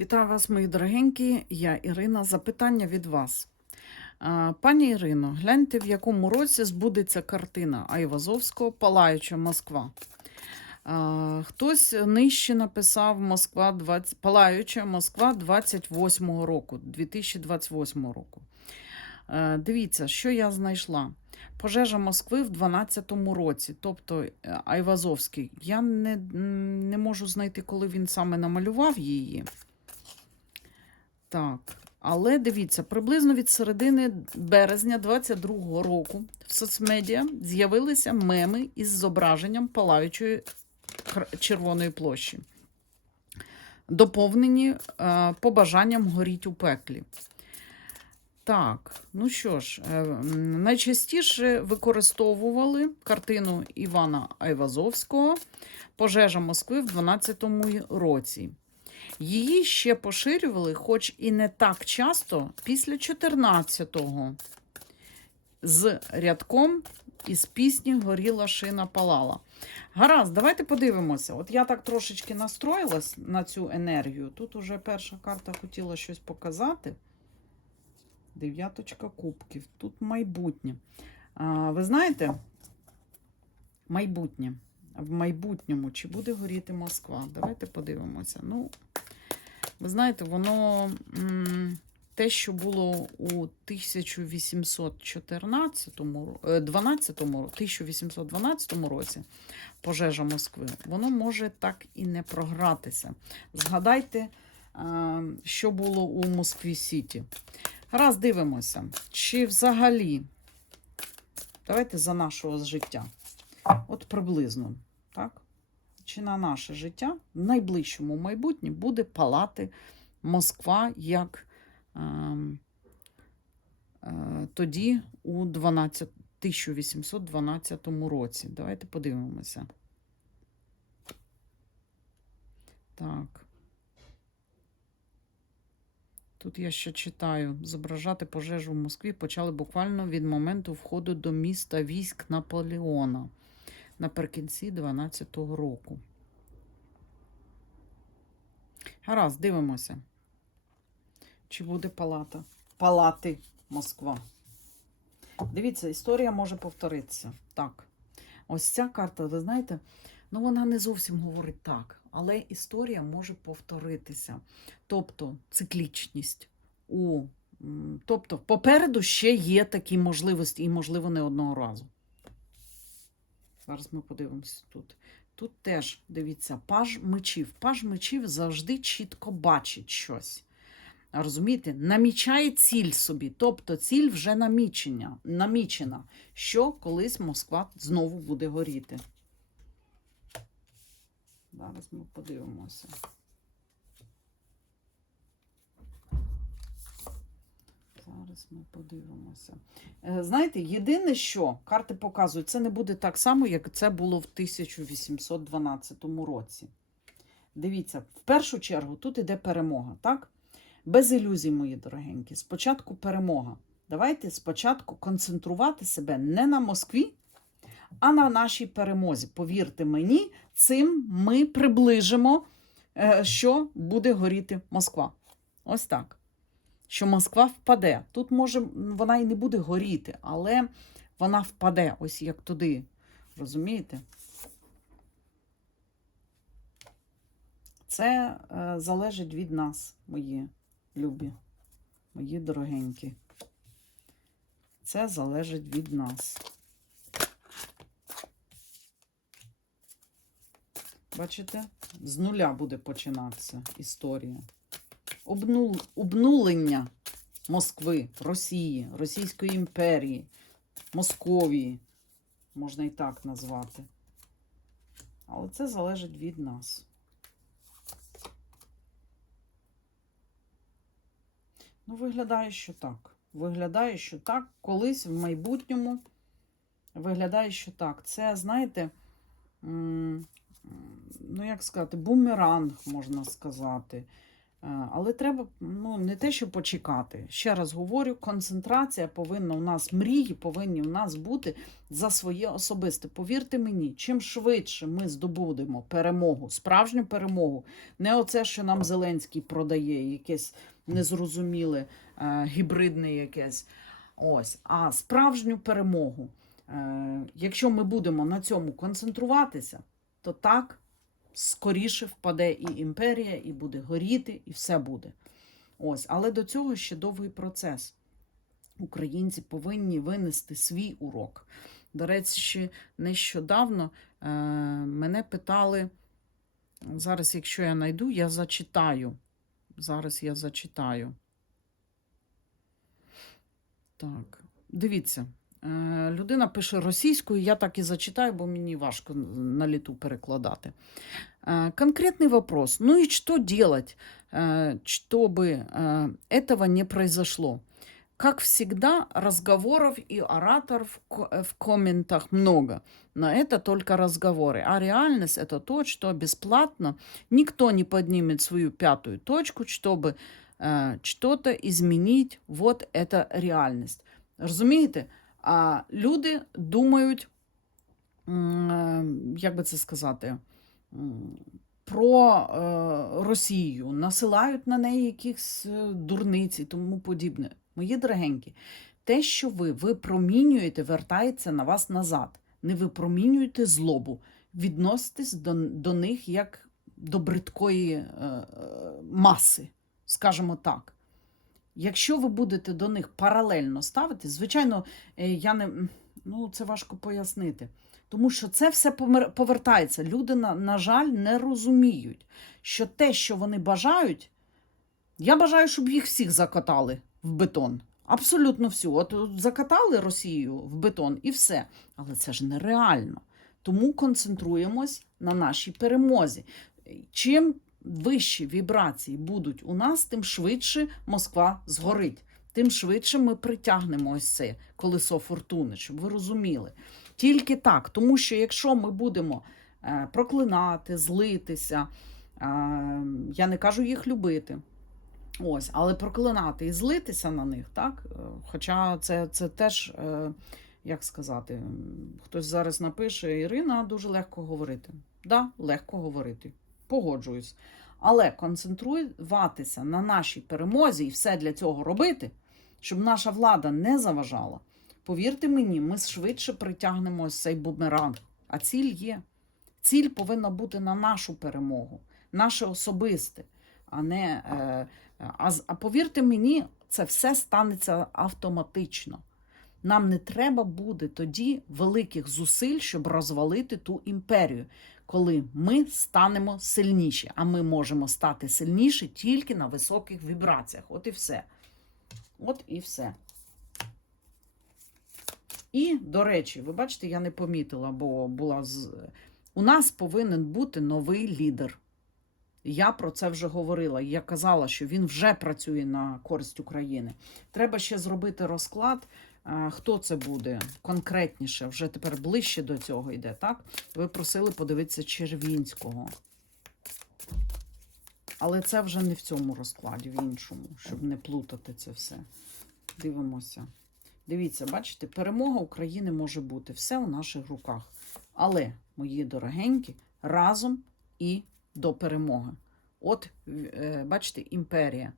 Вітаю вас, мої дорогенькі. Я Ірина. Запитання від вас. Пані Ірино, гляньте, в якому році збудеться картина Айвазовського Палаюча Москва. Хтось нижче написав Москва 20, Палаюча Москва 28 року, 2028 року. Дивіться, що я знайшла. Пожежа Москви в 12-му році, тобто е, Айвазовський. Я не, не можу знайти, коли він саме намалював її. Так, але дивіться, приблизно від середини березня 22-го року в соцмедіа з'явилися меми із зображенням палаючої Червоної площі, доповнені е, побажанням горіть у пеклі. Так, ну що ж, е, найчастіше використовували картину Івана Айвазовського Пожежа Москви в 12-му році. Її ще поширювали, хоч і не так часто, після 14-го. З рядком із пісні Горіла шина палала. Гаразд, давайте подивимося. От я так трошечки настроїлась на цю енергію. Тут уже перша карта хотіла щось показати. Дев'яточка кубків. Тут майбутнє. А, ви знаєте, майбутнє. В майбутньому чи буде горіти Москва? Давайте подивимося. Ну, ви знаєте, воно те, що було у 1814 ро- е, 12 ро- 1812 році, пожежа Москви, воно може так і не програтися. Згадайте, е, що було у Москві Сіті. Раз дивимося, чи взагалі, давайте за нашого життя. От приблизно, так? Чи на наше життя в найближчому майбутнє буде палати Москва як ем, е, тоді у 12, 1812 році. Давайте подивимося. Так. Тут я ще читаю. Зображати пожежу в Москві почали буквально від моменту входу до міста військ Наполеона наприкінці 12-го року. Гаразд, дивимося. Чи буде палата? Палати Москва. Дивіться, історія може повторитися. Так. Ось ця карта, ви знаєте, ну вона не зовсім говорить так, але історія може повторитися. Тобто циклічність. У, тобто, попереду ще є такі можливості, і, можливо, не одного разу. Зараз ми подивимося тут. Тут теж дивіться, паж мечів. Паж мечів завжди чітко бачить щось. Розумієте, намічає ціль собі. Тобто ціль вже намічення, намічена, що колись Москва знову буде горіти. Зараз ми подивимося. Зараз ми подивимося. Е, Знаєте, єдине, що карти показують, це не буде так само, як це було в 1812 році. Дивіться, в першу чергу тут іде перемога, так? Без ілюзій, мої дорогенькі. Спочатку перемога. Давайте спочатку концентрувати себе не на Москві, а на нашій перемозі. Повірте мені, цим ми приближимо, е, що буде горіти Москва. Ось так. Що Москва впаде. Тут може вона і не буде горіти, але вона впаде, ось як туди. Розумієте? Це е, залежить від нас, мої любі, мої дорогенькі. Це залежить від нас. Бачите? З нуля буде починатися історія. Обнул, обнулення Москви, Росії, Російської імперії, Московії, можна і так назвати. Але це залежить від нас. Ну, виглядає, що так. Виглядає, що так. Колись в майбутньому виглядає, що так. Це, знаєте, ну як сказати, бумеранг, можна сказати. Е, Але треба ну, не те, що почекати. Ще раз говорю, концентрація повинна у нас, мрії повинні у нас бути за своє особисте. Повірте мені, чим швидше ми здобудемо перемогу, справжню перемогу, не оце, що нам Зеленський продає, якесь незрозуміле, е, гібридне якесь. Ось, а справжню перемогу. Е, якщо ми будемо на цьому концентруватися, то так скоріше впаде і імперія, і буде горіти, і все буде. Ось, але до цього ще довгий процес. Українці повинні винести свій урок. До речі, нещодавно е, мене питали. Зараз, якщо я знайду, я зачитаю. Зараз я зачитаю. Так, дивіться. Е, Людина пише російською, я так і зачитаю, бо мені важко на літу перекладати. Э, Конкретный вопрос. Ну и что делать, э, чтобы э, этого не произошло? Как всегда, разговоров и ораторов в ко- э, в комментах много, но это только разговоры. А реальность это то, что бесплатно никто не поднимет свою пятую точку, чтобы э, что-то изменить. Вот это реальность. Розумієте? А люди думають, е, як би це сказати, про е, Росію, насилають на неї якихось е, дурниць і тому подібне. Мої дорогенькі, те, що ви випромінюєте, вертається на вас назад. Не випромінюйте злобу, відноситесь до, до них як до бридкої маси, скажімо так. Якщо ви будете до них паралельно ставити, звичайно, е, я не ну це важко пояснити. Тому що це все повертається. Люди, на, на жаль, не розуміють, що те, що вони бажають, я бажаю, щоб їх всіх закатали в бетон. Абсолютно всю. От от закатали Росію в бетон і все. Але це ж нереально. Тому концентруємось на нашій перемозі. Чим вищі вібрації будуть у нас, тим швидше Москва згорить. Тим швидше ми притягнемо ось це колесо фортуни, щоб ви розуміли. Тільки так, тому що якщо ми будемо е, проклинати, злитися, е, я не кажу їх любити. Ось, але проклинати і злитися на них, так? Е, Хоча це, це теж, як сказати, хтось зараз напише, Ірина дуже легко говорити. Да, легко говорити. Погоджуюсь. Але концентруватися на нашій перемозі і все для цього робити, щоб наша влада не заважала. Повірте мені, ми швидше притягнемо цей бумеранг. А ціль є. Ціль повинна бути на нашу перемогу, наше особисте, а не. Е, а, а повірте мені, це все станеться автоматично. Нам не треба буде тоді великих зусиль, щоб розвалити ту імперію, коли ми станемо сильніші. А ми можемо стати сильніші тільки на високих вібраціях. От і все. От і все. І, до речі, ви бачите, я не помітила, бо була з. У нас повинен бути новий лідер. Я про це вже говорила. Я казала, що він вже працює на користь України. Треба ще зробити розклад. Хто це буде конкретніше, вже тепер ближче до цього йде, так? Ви просили подивитися Червінського. Але це вже не в цьому розкладі, в іншому, щоб не плутати це все. Дивимося. Дивіться, бачите, перемога України може бути все у наших руках. Але, мої дорогенькі, разом і до перемоги. От, е, бачите, імперія.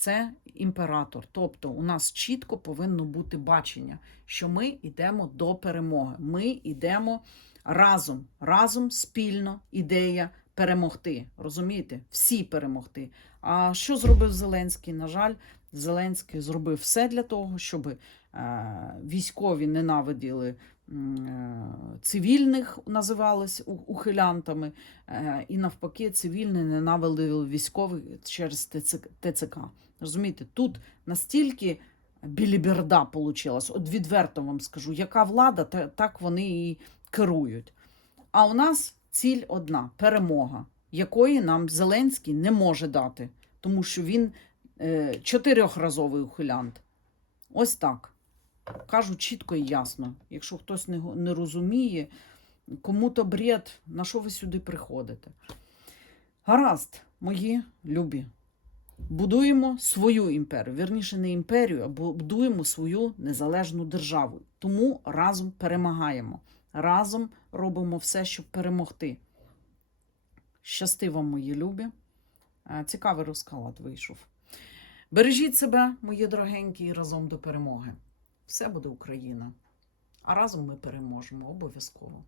Це імператор. Тобто у нас чітко повинно бути бачення, що ми йдемо до перемоги. Ми йдемо разом, разом, спільно, ідея перемогти. Розумієте? Всі перемогти. А що зробив Зеленський? На жаль, Зеленський зробив все для того, щоб е, військові ненавиділи цивільних, називались ухилянтами, е, і навпаки, цивільні ненавидили військових через ТЦК. ТЦК. Розумієте, тут настільки біліберда получилась, от відверто вам скажу, яка влада, так вони і керують. А у нас ціль одна перемога, якої нам Зеленський не може дати, тому що він е, чотирьохразовий ухилянт. Ось так. Кажу чітко і ясно. Якщо хтось не, не розуміє, кому-то бред, на що ви сюди приходите? Гаразд, мої любі. будуємо свою імперію. Вірніше, не імперію, а будуємо свою незалежну державу. Тому разом перемагаємо. Разом робимо все, щоб перемогти. Щасти вам, мої любі. Е, Цікавий розклад вийшов. Бережіть себе, мої дорогенькі, і разом до перемоги. Все буде Україна. А разом ми переможемо обов'язково.